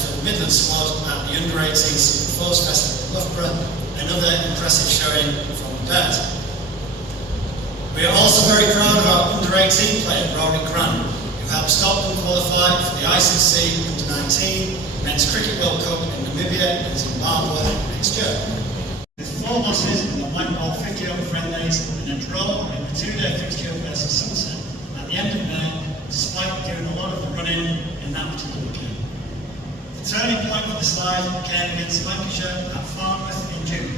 for the Midland squad at the Under-18 Super Force Festival in Loughborough, another impressive showing from the Bears. We are also very proud of our Under-18 player, Warwickshire, who helped Scotland qualify for the ICC Under-19 Men's Cricket World Cup in Namibia and Zimbabwe next year. With 4 losses in the white ball 50-over friendlies and a draw in the 2-day fixture versus Somerset at the end of May, despite doing a lot of the running in that particular game. The turning point for the side came against Lancashire at Farnworth in June.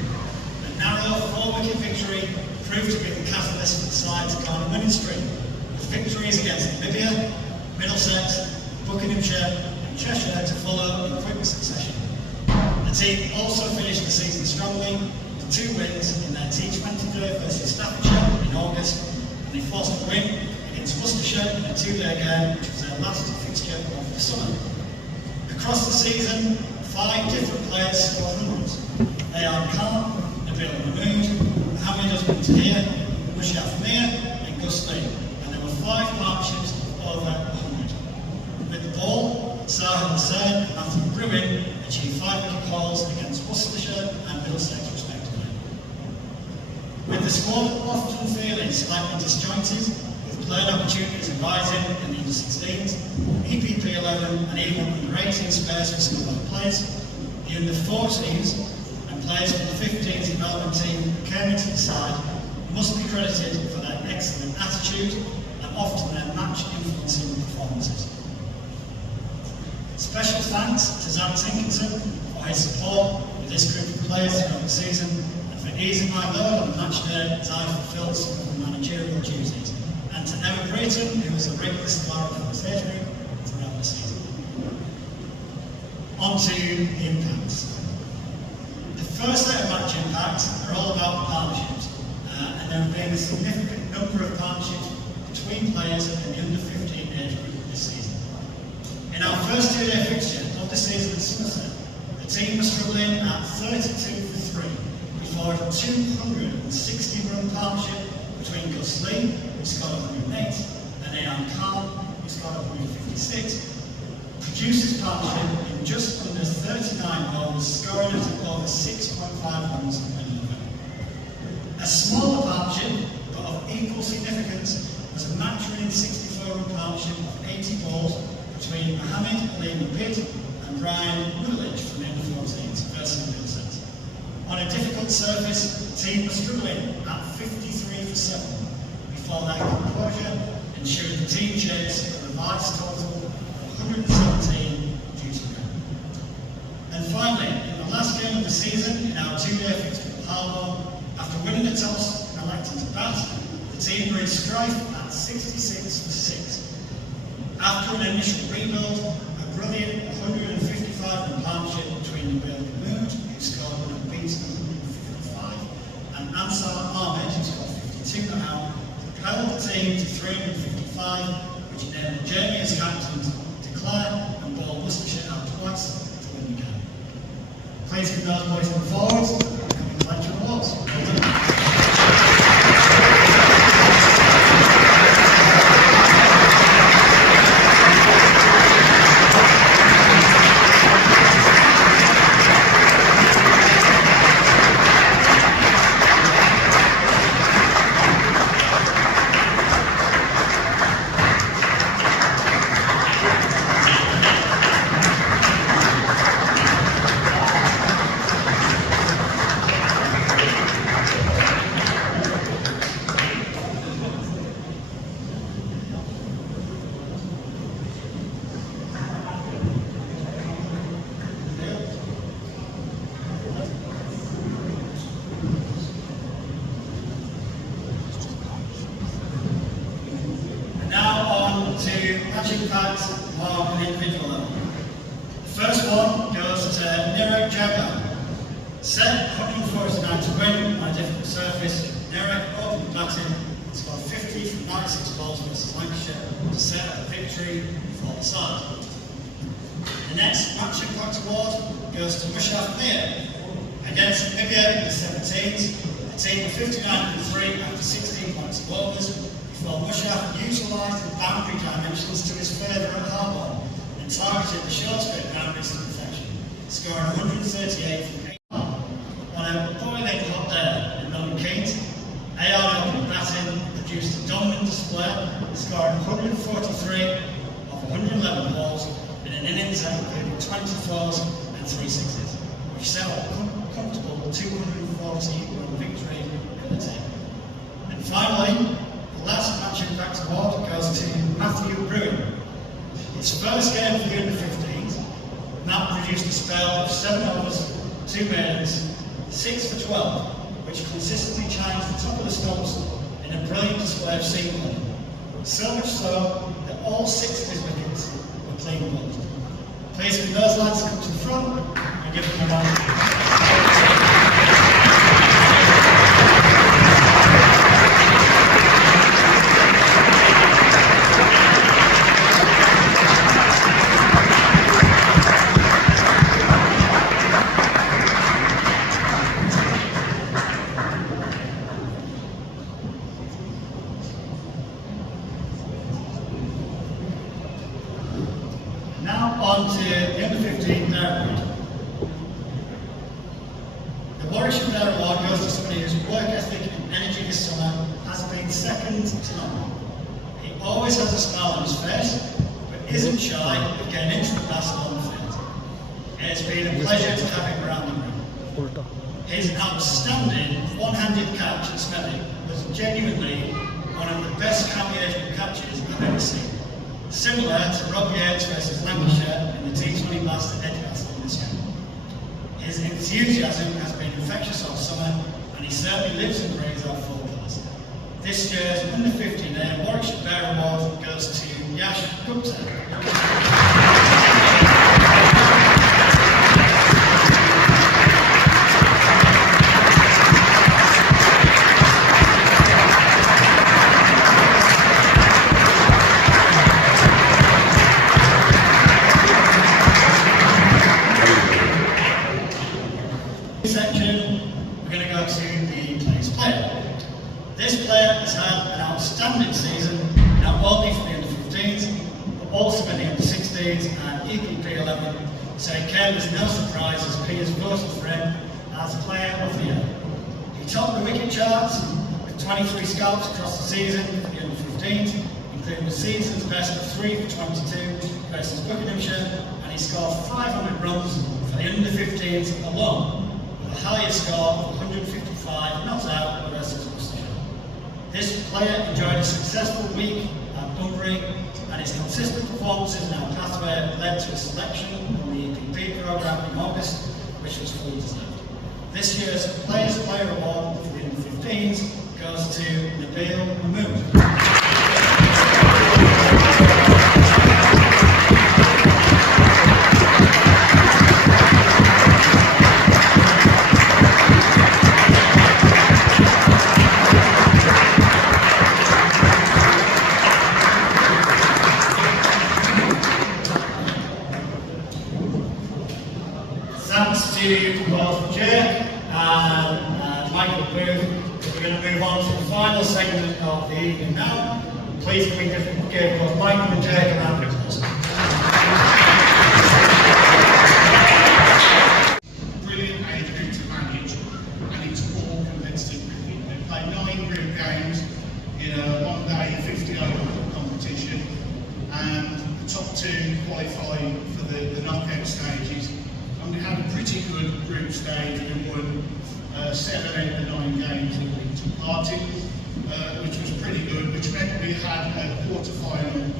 A narrow 4-wicket victory proved to be the catalyst for the side to go on a winning streak, with victories against Namibia, Middlesex, Buckinghamshire and Cheshire to follow in quick succession. The team also finished the season strongly with 2 wins in their T20 day versus Staffordshire in August, and they forced a win against Worcestershire in a 2-day game, which was their last fixture of the summer. Across the season, 5 different players scored hundreds. They are Khan, Nabil Mahmood, Mohammed Usman-Tahir, Mushraf Mir and Gus Lee, and there were 5 partnerships of over 100. With the ball, Sahil Hussain and Matthew Bruin achieved 5-wicket hauls against Worcestershire and Middlesex respectively. With the squad often feeling slightly disjointed, with playing opportunities arising in the Under-16s, EPP 11 and even Under-18 spares for some of our players, the Under-14s and players from the 15s development team who came into the side must be credited for their excellent attitude and often their match-influencing performances. Special thanks to Zach Tinkinson for his support with this group of players throughout the season and for easing my load on match day as I fulfilled some of the managerial duties. And to Emma Brayton, who was a regular star for this age group throughout the season. On to the impacts. The first set of match impacts are all about partnerships, and there have been a significant number of partnerships between players in the under-15 age group this season. In our first 2-day fixture of the season at Somerset, the team was struggling at 32 for 3 before a 260-run partnership between Gus Lee, who scored 108, and Ayan Khan, who scored 156, produced this partnership in just under 39 balls, scoring at over 6.5 runs per over. A smaller partnership, but of equal significance, was a match-winning 64-run partnership of 80 balls between Mohammed Ali Mabid and Ryan Woolwich from the Under-14s versus Middlesex. On a difficult surface, the team was struggling at 53 for 7 before their composure ensured the team chased a revised total of 117 due to rain. And finally, in the last game of the season, in our 2-day fixture at Harlow, after winning the toss and electing to bat, the team were in strife at 66 for 6. After an initial rebuild, a brilliant 155-run partnership between Nabil Mahmood, who scored an unbeaten 155, and Ansar Ahmed, who scored 52 not out, propelled the team to 355, which enabled Jamie as captain to declare and ball Worcestershire out twice to win the game. Please give those boys come forward and collect your awards. Well done. Match impact on an individual level. The first one goes to Nirek Jagger. Set 149 to win on a difficult surface. Nirek opened batting and scored 50 from 96 balls versus Lancashire to set up a victory for the side. The next match impact award goes to Mushraf Mir. Against Namibia in the 17s, the team were 59 for 3 after 16 points of overs, before Mushraf utilised the boundary dimensions to his favour at Harbour and targeted the short straight boundaries to the scoring 138 from 8 on a boiling hot day in Milton Keynes. AR opened batting, produced a dominant display, scoring 143 off 111 balls in an innings that included 24s and 3 sixes, which set up a comfortable 240-run victory in the team. And finally, the last match impact award goes to Matthew Bruin. His first game for the under-15s, Matt produced a spell of 7 overs, 2 maidens, 6 for 12, which consistently challenged the top of the stumps in a brilliant display of seam play. So much so that all 6 of his wickets were clean bowls. Please can those lads come to the front and give them a round of applause. On to the under-15 Bear Award. The Warwickshire Bear Award goes to somebody whose work ethic and energy this summer has been second to none. He always has a smile on his face, but isn't shy of getting into the basket on the field. It has been a pleasure to have him around the room. His outstanding one-handed catch at Smelly was genuinely one of the best county-agent catches I've ever seen. Similar to Rob Yates versus Lancashire in the T20 Blast at Edgbaston this year. His enthusiasm has been infectious all summer, and he certainly lives and breathes our full colours. This year's under-15 Warwickshire Bear Award goes to Yash Gupta. Section, we're going to go to the players player. This player has had an outstanding season, not only for the under-15s, but also in the under-16s and EPP 11, so it came as no surprise as peers voted for him as Player of the Year. He topped the wicket charts with 23 scalps across the season for the under-15s, including the season's best of 3 for 22 versus Buckinghamshire, and he scored 500 runs for the under-15s alone, the highest score of 155 not out versus Worcestershire. This player enjoyed a successful week at Bunbury, and his consistent performances in our pathway led to a selection on the EPP programme in August, which was fully deserved. This year's Players Player Award for the under-15s goes to Nabil Mahmood. Thanks to both Jake and Michael Booth. We're going to move on to the final segment of the evening now. Please can we give both Michael and Jake a round of applause. Brilliant age group to manage, and it's all condensed in cricket. They play 9 group games in a one-day 50-over competition, and the top 2 qualify for the knockout stages. And we had a pretty good group stage. We won 7 out of the 9 games that we took part in, which was pretty good, which meant we had a quarter-final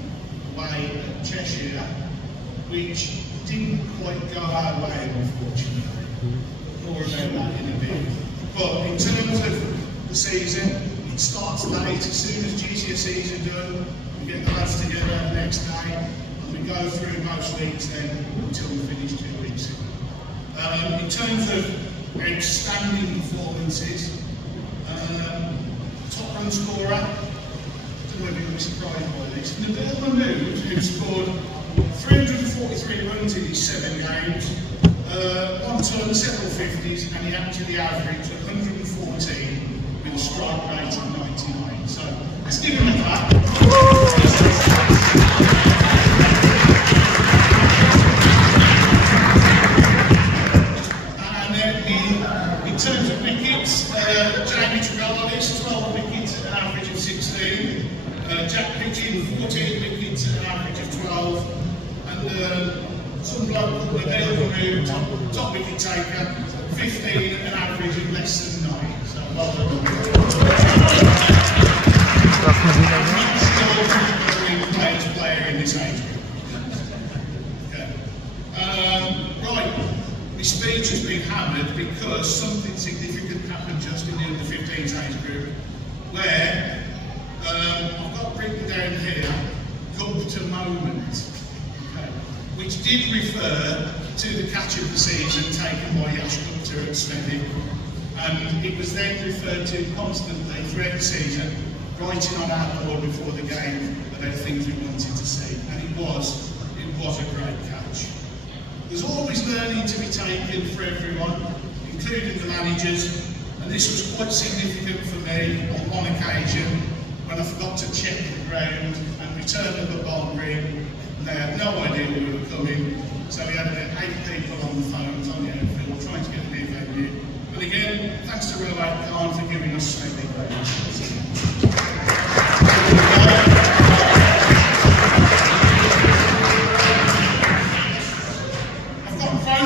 away at Cheshire, which didn't quite go our way, unfortunately. More about that in a bit. But in terms of the season, it starts late. As soon as GCSEs are done, we get the lads together the next day, and we go through most leagues then until we finish 2 weeks. In terms of outstanding performances, top run scorer, I don't know if you're going to be surprised by this, Nabil Mahmood, who scored 343 runs in his 7 games, one ton, several 50s, and he actually averaged 114 with a strike rate of 99. So let's give him a clap. top wicket taker, 15 an average of less than 9. So well done. Player in this age group. Okay. Right, my speech has been hammered because something significant happened just in the under 15s age group, where I've got written down here, Gupta moment, okay, which did refer to the catch of the season taken by Yash Gupta at Smedley, and it was then referred to constantly throughout the season, writing on our board before the game about things we wanted to see, and it was a great catch. There's always learning to be taken for everyone, including the managers, and this was quite significant for me on one occasion when I forgot to check the ground and return to the boundary, and they had no idea we were coming, so we had about 8 people on the phones on the outfield trying to get the venue. And again, thanks to Rowan Khan for giving us so many ground.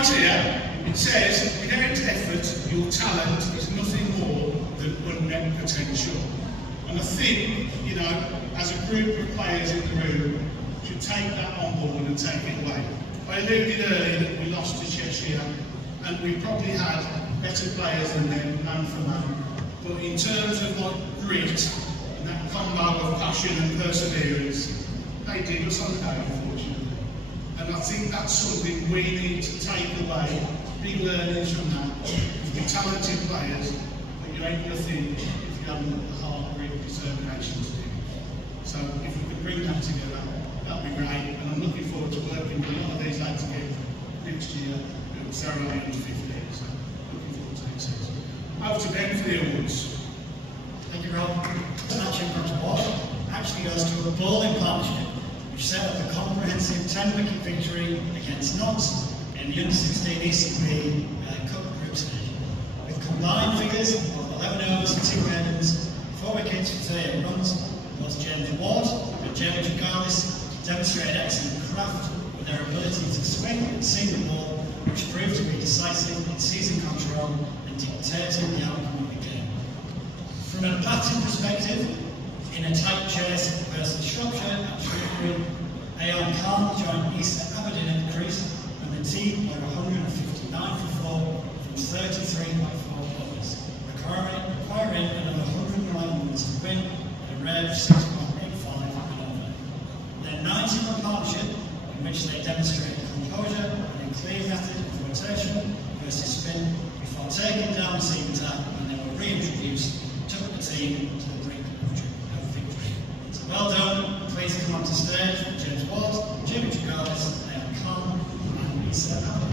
Here, it says, without effort, your talent is nothing more than unmet potential. And I think, you know, as a group of players in the room, should take that on board and take it away. I alluded earlier that we lost to Cheshire, and we probably had better players than them, man for man. But in terms of like grit and that combo of passion and perseverance, they did us on the day, unfortunately. And I think that's something we need to take away, big learnings from that. We're talented players, but you ain't nothing if you haven't got the heart, grit, determination to do it. So if we can bring that together, that'd be great. And I'm looking forward to working with a lot of these lads again next year at Ceremony under 15. So looking forward to next season. Over to Ben for the awards. Thank you, Rob. The match in front of all actually goes to a bowling partnership, which set up a comprehensive 10-wicket victory against Notts in the under-16 ECB Cup group stage. With combined figures of 11 overs and 2 maidens, 4 wickets for 38 runs, both James Ward and Jeremy Gigalis demonstrated excellent craft with their ability to swing and seam the ball, which proved to be decisive in seizing control and dictating the outcome of the game. From a batting perspective, in a tight chase versus Shropshire at Shrewsbury, Ayon Khan joined East Aberdeen at the crease, and the team were 159 for 4 from 33.4 overs, requiring another 109 runs to win at a rate of 6.85 and over. Their 90-run partnership, in which they demonstrated composure and a clear method of rotation versus spin before taking down the seam attack when they were reintroduced, took the team to the brink of victory. So well done. Please come onto stage with James Ward, Jimmy Gigalis, Ayon Khan, and Lisa Allen.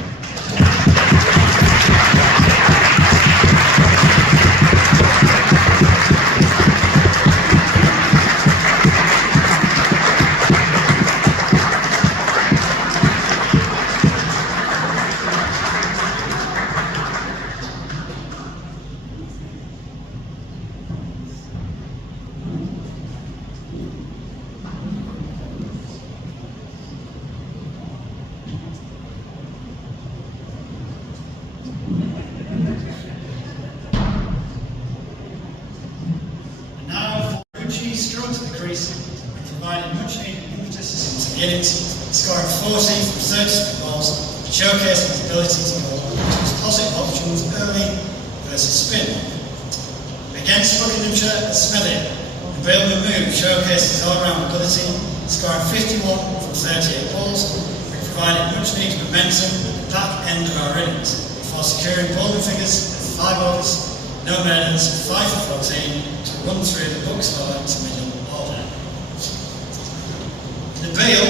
Strode to the crease and provided much needed impetus into the innings, scoring 40 from 30 balls, showcasing his ability to bowl to his positive options early versus spin. Against Buckinghamshire at Smedley, the Bailman move showcased his all-round ability, scoring 51 from 38 balls, which provided much needed momentum at the back end of our innings, before securing bowling figures of 5 overs, no maidens, 5 for 14 to run through the books lower to middle order. Nabil,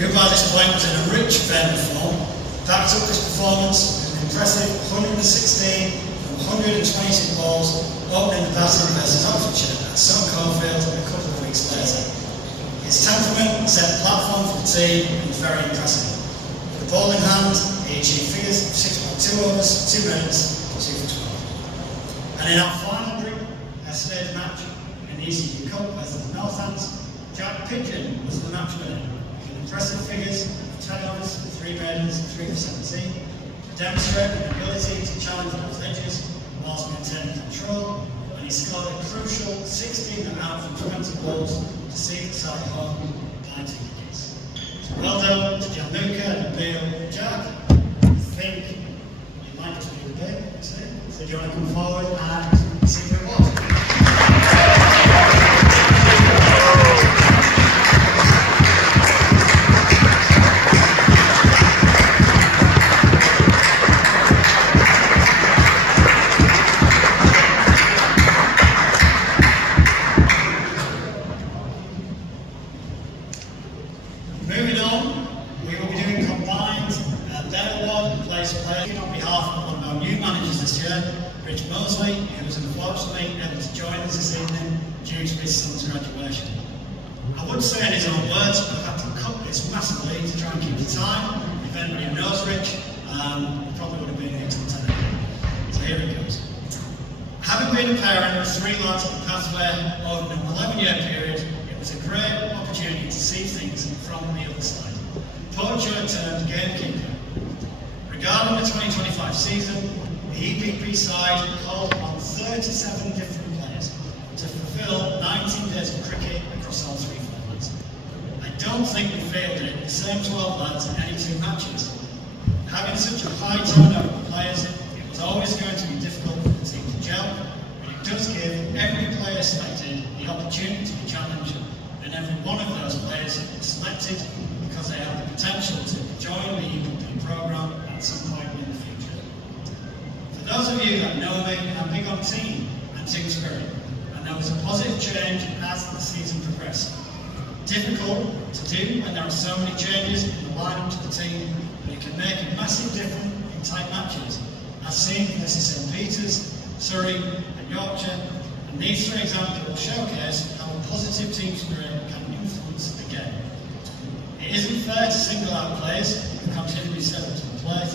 who by this point was in a rich vein of form, backed up his performance with an impressive 116 from 122 balls, opening the batting versus Oxfordshire at Sutton Coldfield a couple of weeks later. His temperament set the platform for the team and was very impressive. With the ball in hand, he achieved figures of 6.2 overs, 2 minutes, 2 for 12. And in our final group, our stage match in the ECB Cup versus the Northants, Jack Pigeon was the match winner, with impressive figures of 10 overs, 3 maidens, 3 for 17, demonstrated an ability to challenge those edges whilst maintaining control, and he scored a crucial 16 out from 20 balls to see the side home by 2 wickets. So well done to Gianluca, Nabil, Jack. I think you might just be the bit, so do you want to come forward and see who it was? Moving on, we will be doing combined their award and place player on behalf of one of our new managers this year, Rich Mosley, who was unfortunately able to join us this evening due to his son's graduation. I would say in his own words, but I've had to cut this massively to try and keep the time. If anybody knows Rich, he probably would have been here till 10 o'clock. So here it goes. Having been a parent of 3 lads in the pathway over an 11-year period, it was a great opportunity to see things from the other side. Poacher turned gamekeeper. Regarding the 2025 season, the EPP side called on 37 different players to fulfil 19 days of cricket across all 3 formats. I don't think we failed it, the same 12 lads in any 2 matches. Having such a high turnover of players, it was always going to be difficult for the team to gel, but it does give every player selected the opportunity to be challenged, and every one of those players is selected because they have the potential to join the EPP programme at some point in the future. For those of you that know me, I'm big on team and team spirit, and there was a positive change as the season progressed. Difficult to do when there are so many changes in the lineup to the team, but it can make a massive difference in tight matches, as seen versus St Peters, Surrey and Yorkshire, and these 3 examples showcase how a positive team spirit can influence the game. It isn't fair to single out players who continually step up to the plate,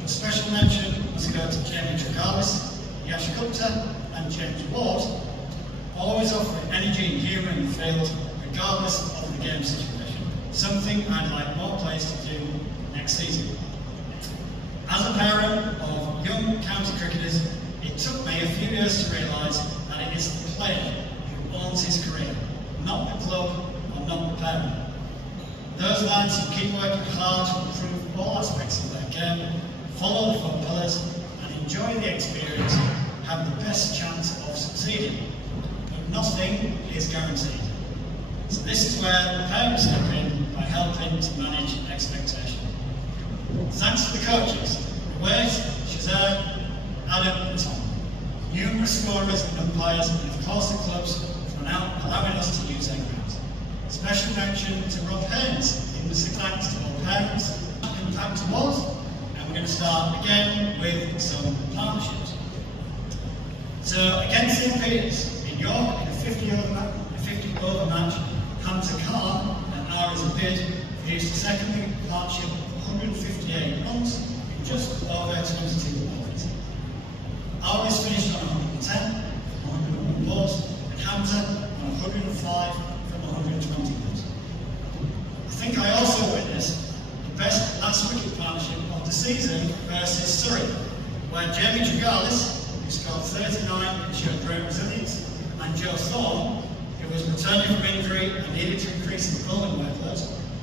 but special mention must go to Jamie Tregalis, Yash Gupta and James Ward, always offering energy and humour in the field, regardless of the game situation, something I'd like more players to do next season. As a parent of young county cricketers, it took me a few years to realise that it is the player who owns his career, not the club or not the parent. Those lads who keep working hard to improve all aspects of their game, follow the 4 pillars and enjoy the experience have the best chance of succeeding. But nothing is guaranteed. So this is where the parents step in by helping to manage expectation. Thanks to the coaches, Wade, Shazar, Adam and Tom, numerous scorers and umpires, and of course the clubs for now allowing us to use their grounds. Special mention to Rob Haynes in the thanks to all parents, impact awards, and we're going to start again with some partnerships. So against St Peters in York in a 50-over match, Hamza Khan and Ari's Bid produced a second partnership of 158 runs in just over 22 overs. Ari's finished on 110 from 101 balls, and Hamza on 105 from 120 balls. I think I also witnessed the best last wicket partnership of the season versus Surrey, where Jamie Tregalis, who scored 39 and showed great resilience, and Joe Thorne, who was returning from injury and needed to increase his bowling workload,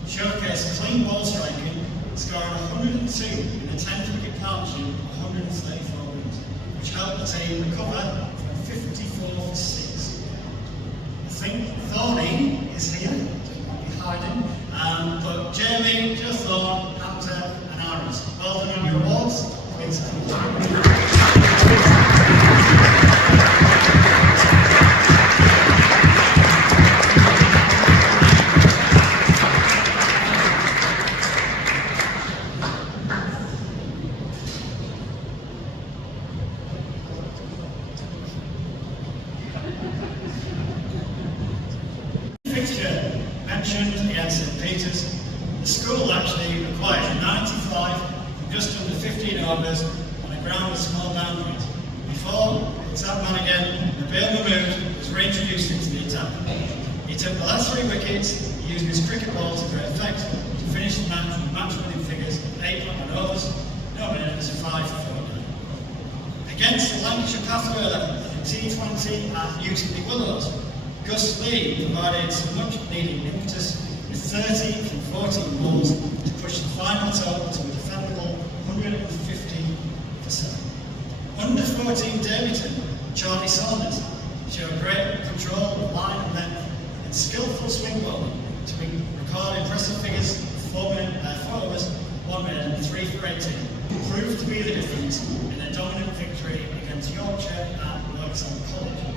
showcased clean ball striking, scoring 102 in a 10th wicket partnership of 134 runs, which helped the team recover from 54 for 6. I think Thorne is here, might be hiding, but Jamie, Joe Thorne, Hamza and Aris, well done on your awards. Please fixture mentioned against St Peters. The school actually required 95 from just under 15 overs on a ground with small boundaries. Before it's that man again, Nabil Mahmood was reintroduced into the attack. He took the last 3 wickets, using his cricket ball to great effect to finish the match with match-winning figures of 8.1 overs, no minutes of Lancashire Pathway 11 T20 at UTB Willows. Gus Lee provided some much needed impetus with 30 from 14 balls to push the final total to a defendable 150 for 7. Under 14 Davidson, Charlie Saunders showed great control of line and length and skillful swing bowling to record impressive figures of 4 overs, 1 minute and 3 for 18. Proved to be the difference in a dominant victory against Yorkshire at Warwickshire College.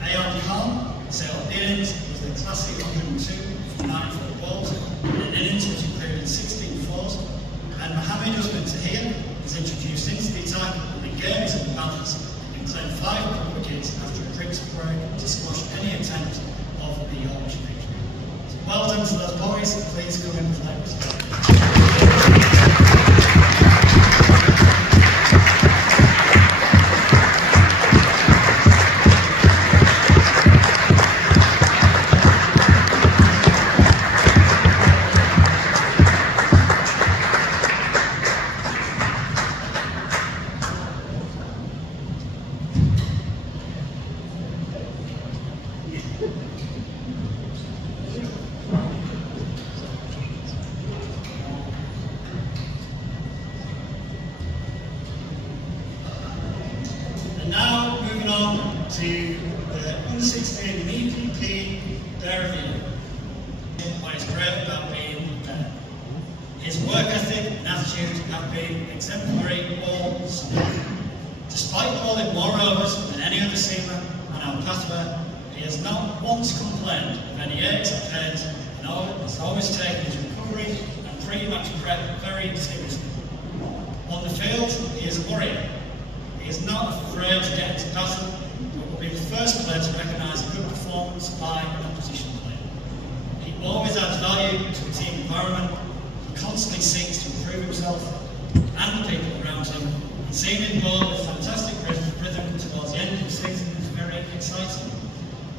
Ayon Khan sailed innings with the classic 102 from 9 foot balls, an innings which included 16 fours, and Mohammed Usman Tahir was introduced into the attack and the game is in balance and claimed 5 wickets after a drinks break to squash any attempt of the Yorkshire victory. So well done to those boys, please come in with light. And now moving on to the under 16 and EPP Bear of the Year. What is great about being there. His work ethic and attitude have been exemplary all summer. Despite bowling more overs than any other seamer on our pathway, he has not once complained of any aches or pains and has always taken his recovery and pre-match prep very seriously. On the field, he is a warrior. He is not afraid to get into battle, but will be the first player to recognise a good performance by an opposition player. He always adds value to a team environment. He constantly seeks to improve himself and the people around him. And seeing him bowl with fantastic rhythm towards the end of the season is very exciting.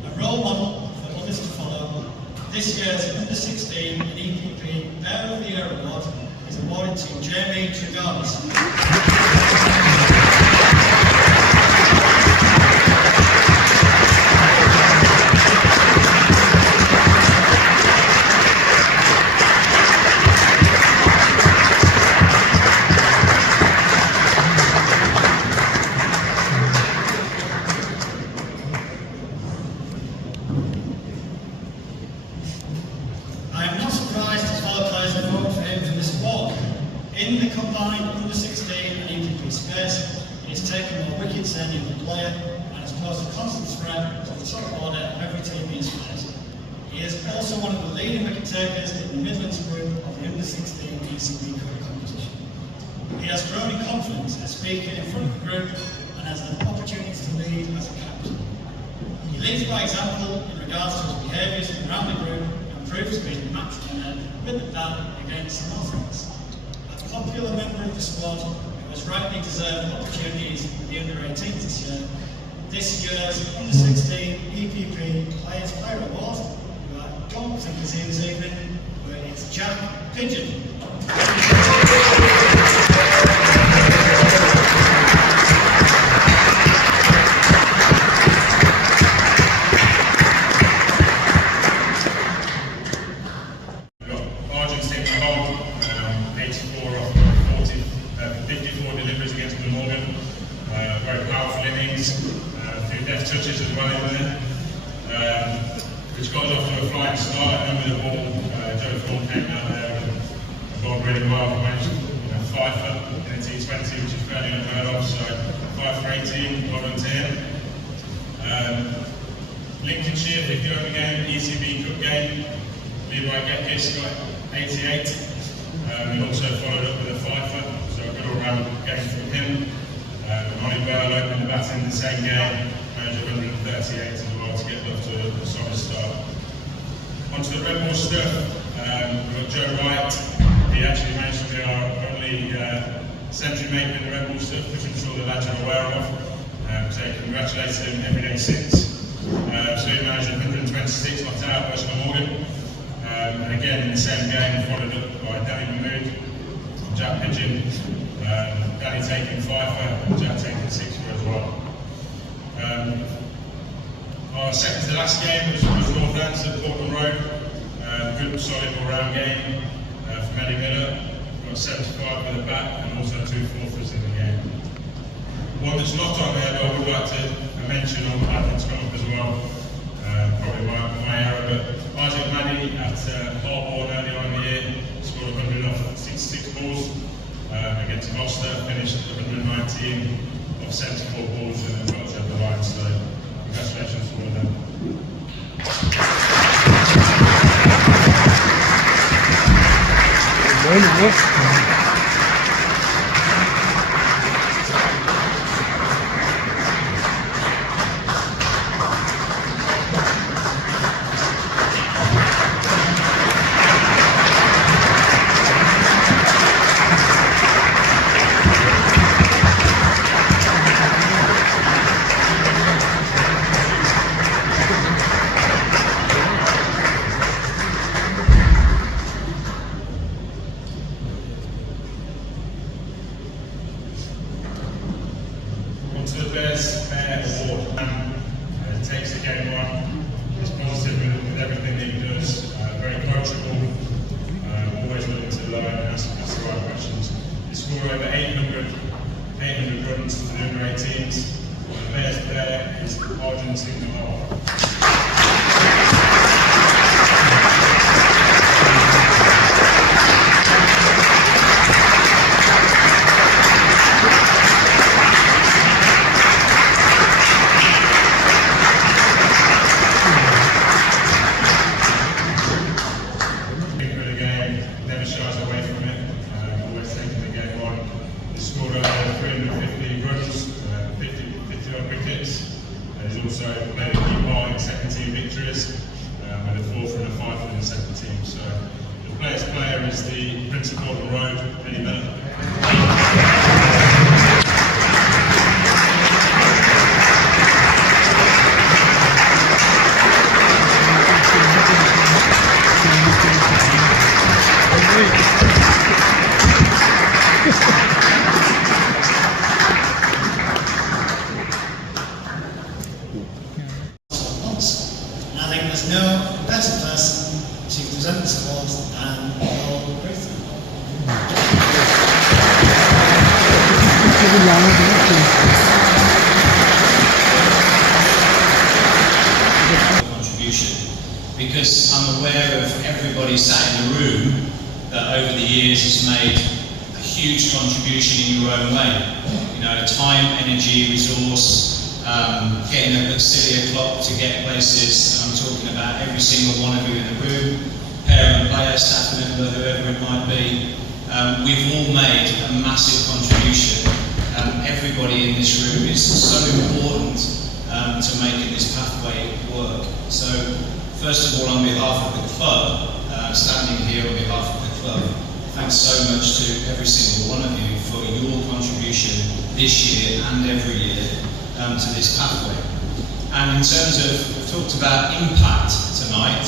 A role model for others to follow. This year's Under 16 and EPP Bear of the Year award is awarded to Jamie Tregarlis. In the combined under 16 and EPP space, he has taken more wickets than any other player and has posed a constant threat to the top order of every team he has faced. He is also one of the leading wicket takers in the Midlands group of the under 16 ECB Cup competition. He has grown in confidence as speaker in front of the group and has had opportunities to lead as a captain. He leads by example in regards to his behaviours around the group and proves to be the match winner with that against Northants. Popular member of the squad who has rightly deserved opportunities with the under-18s this year. This year's under 16 EPP Players Player Award, who I don't think is here this evening, but it's Jack Pigeon. Touches as well in there, which got us off to a flying start. I remember the ball, Joe Thorne came out there and bowled really well. We managed 5 for in a T20, which is fairly unheard of, so 5 for 18, well done to him. Lincolnshire, 50 over game, ECB Cup game, Levi Geppis got 88. We also followed up with a 5 so a good all-round game from him. Ollie Bell opened the batting in the same game. 138 as well to get off to a solid start. Onto the red ball stuff, we've got Joe Wright. He actually managed to be our only century maker in the red ball stuff, which I'm sure the lads are aware of. So congratulate him every day since. So he managed 126 knocked out versus Morgan. And again in the same game, followed up by Danny Mahmood, Jack Pigeon, Danny taking 5 and Jack taking 6 as well. Our second to last game was Northampton, Portland Road. Good solid all-round game from Eddie Miller. Got 75 with the bat and also 2 fourthers in the game. One that's not on there, but I would like to mention on that one's come up as well. Probably my error, but Isaac Maddy at Harborne early on in the year scored 100 off 66 balls against Gloucester, finished 119 off 74 balls and got to the line. So congratulations to all of them. Takes the game on, is positive with everything that he does, very coachable, always willing to learn and ask the right questions. He scored over 800 runs for the under 18s. The Bears there is Argentina Noir. He's also led a key part in second team victories with a 4th and a 5th in the second team. So the player's player is the Prince of Portland Road, Eddie Miller. And I think there's no better person to present the scores than Paul Griffin. Contribution, because I'm aware of everybody sat in the room that over the years has made a huge contribution in your own way. You know, time, energy, resource. Getting up at silly o'clock to get places, and I'm talking about every single one of you in the room, parent, player, staff member, whoever it might be. We've all made a massive contribution. Everybody in this room is so important to making this pathway work. So, first of all, on behalf of the club, standing here on behalf of the club, thanks so much to every single one of you for your contribution this year and every year to this pathway. And in terms of, we've talked about impact tonight,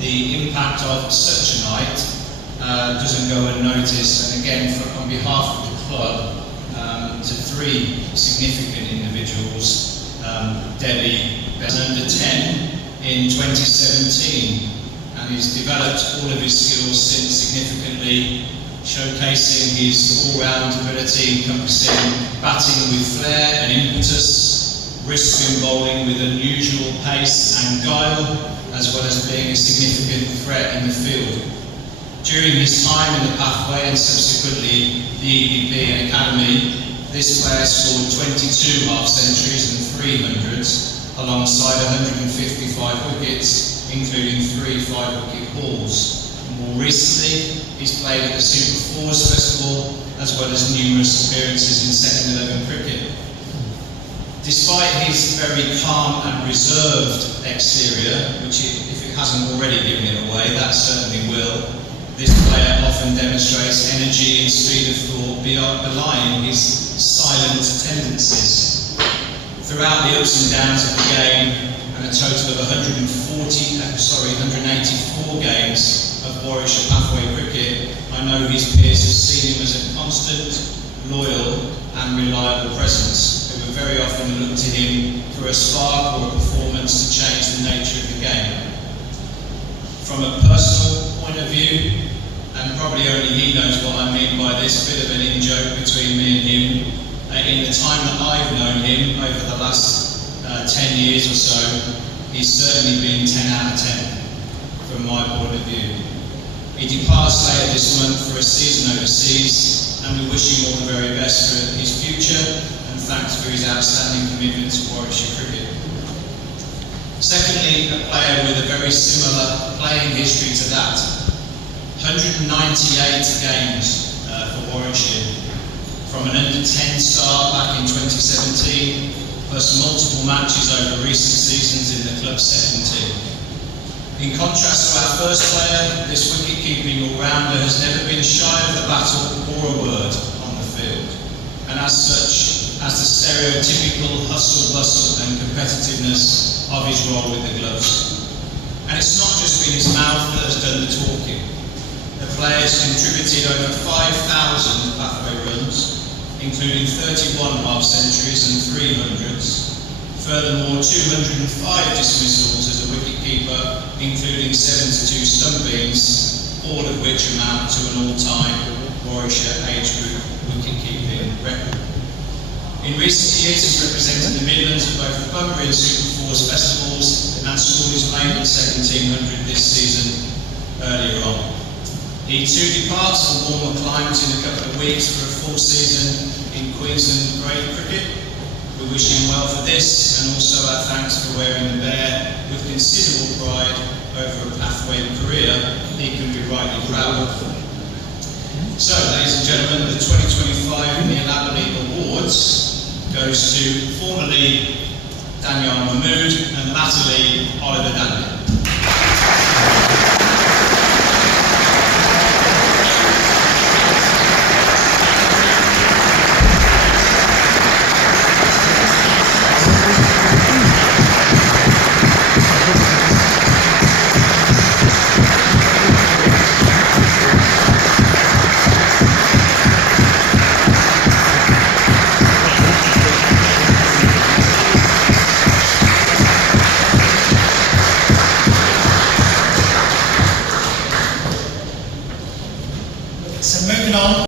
the impact of such a night doesn't go unnoticed. And again, on behalf of the club, to 3 significant individuals, Debbie, under 10 in 2017, and he's developed all of his skills since significantly, showcasing his all-round ability, encompassing batting with flair and impetus, wrist-swing bowling with unusual pace and guile, as well as being a significant threat in the field. During his time in the pathway and subsequently the EDP and Academy, this player scored 22 half-centuries and 300s, alongside 155 wickets, including 3 5-wicket hauls. More recently, he's played at the Super Fours Festival, as well as numerous appearances in second 11 cricket. Despite his very calm and reserved exterior, which if it hasn't already given it away, that certainly will, this player often demonstrates energy and speed of thought belying his silent tendencies. Throughout the ups and downs of the game, and a total of 184 games of Warwickshire pathway cricket, I know his peers have seen him as a constant, loyal and reliable presence, who will very often look to him for a spark or a performance to change the nature of the game. From a personal point of view, and probably only he knows what I mean by this, bit of an in-joke between me and him, in the time that I've known him, over the last 10 years or so, he's certainly been 10 out of 10 from my point of view. He departs later this month for a season overseas, and we wish him all the very best for his future, and thanks for his outstanding commitment to Warwickshire cricket. Secondly, a player with a very similar playing history to that. 198 games for Warwickshire, from an under-10 start back in 2017, plus multiple matches over recent seasons in the club's second team. In contrast to our first player, this wicket-keeping all-rounder has never been shy of the battle or a word on the field, and as such, has the stereotypical hustle, bustle and competitiveness of his role with the gloves. And it's not just been his mouth that has done the talking. The players contributed over 5,000 pathway runs, including 31 half-centuries and 300s. Furthermore, 205 dismissals as a wicket-keeper, including 72 stumpings, all of which amount to an all-time Warwickshire age group wicket-keeping record. In recent years, he's represented the Midlands at both the Bunbury and Super Fours festivals and scored his maiden 1700 this season earlier on. He too departs for warmer climes in a couple of weeks for a full season in Queensland grade cricket. We wish him well for this, and also our thanks for wearing the bear with considerable pride over a pathway career he can be rightly proud of. So, ladies and gentlemen, the 2025 Neil Abbey Awards goes to formerly Daniel Mahmood and latterly Oliver Dandy.